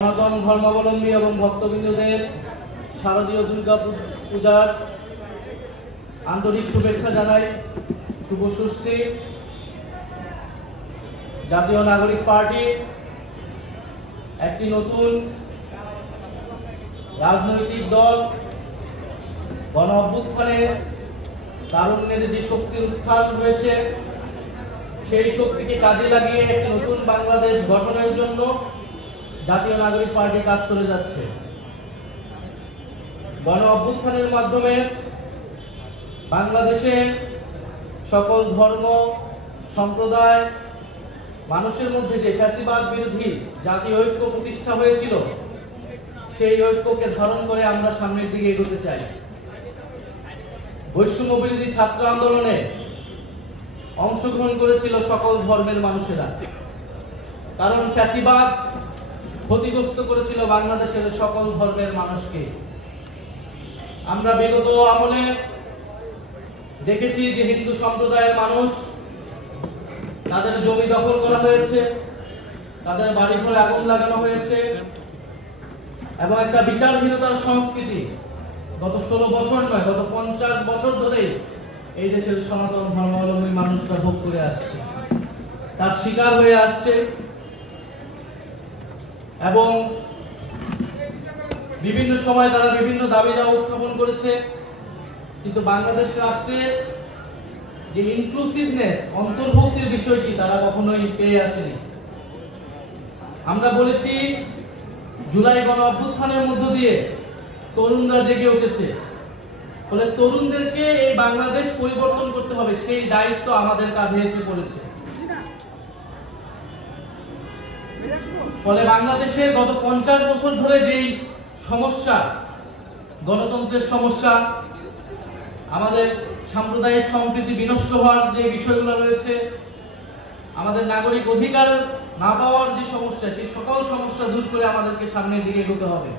সনাতন ধর্মাবলম্বী এবং ভক্তবৃন্দদের শারদীয় দুর্গা পূজার আন্তরিক শুভেচ্ছা জানাই। শুভ ষষ্ঠী। জাতীয় নাগরিক পার্টি একটি নতুন রাজনৈতিক দল। গণ অভ্যুত্থানে তারুণ্যের যে শক্তির উত্থান হয়েছে, সেই শক্তিকে কাজে লাগিয়ে একটি নতুন বাংলাদেশ গঠনের জন্য জাতীয় নাগরিক পার্টি কাজ করে যাচ্ছে। গণ অভ্যুত্থানের মাধ্যমে বাংলাদেশে সকল ধর্ম সম্প্রদায় মানুষের মধ্যে যে ফ্যাসিবাদ বিরোধী জাতীয় ঐক্য প্রতিষ্ঠা হয়েছিল, সেই ঐক্যকে ধারণ করে আমরা সামনের দিকে এগোতে চাই। বৈষম্য বিরোধী ছাত্র আন্দোলনে অংশগ্রহণ করেছিল সকল ধর্মের মানুষেরা, কারণ ফ্যাসিবাদ ক্ষতিগ্রস্ত করেছিল বাংলাদেশের সকল ধর্মের মানুষকে। আমরা বিগত আমলে দেখেছি যে হিন্দু সম্প্রদায়ের মানুষ, তাদের জমি দখল করা হয়েছে, তাদের বাড়িঘরে আগুন লাগানো হয়েছে এবং একটা বিচারহীনতার সংস্কৃতি গত 16 বছর নয়, গত 50 বছর ধরেই এই দেশের সনাতন ধর্মাবলম্বী মানুষরা ভোগ করে আসছে, তার শিকার হয়ে আসছে। এবং বিভিন্ন সময় তারা বিভিন্ন দাবি দাওয়া উত্থাপন করেছে, কিন্তু বাংলাদেশ রাষ্ট্রে যে ইনক্লুসিভনেস, অন্তর্ভুক্তির বিষয়টি তারা কখনোই পেয়ে আসেনি। আমরা বলেছি জুলাই গণ অভ্যুত্থানের মধ্য দিয়ে তরুণরা জেগে উঠেছে, ফলে তরুণদেরকে এই বাংলাদেশ পরিবর্তন করতে হবে, সেই দায়িত্ব আমাদের কাঁধে এসে পড়েছে। ফলে বাংলাদেশের গত 50 বছর ধরে যেই সমস্যা, গণতন্ত্রের সমস্যা, আমাদের সাম্প্রদায়িক সম্প্রীতি বিনষ্ট হওয়ার যে বিষয়গুলো রয়েছে, আমাদের নাগরিক অধিকার না পাওয়ার যে সমস্যা, সেই সকল সমস্যা দূর করে আমাদেরকে সামনের দিকে এগোতে হবে।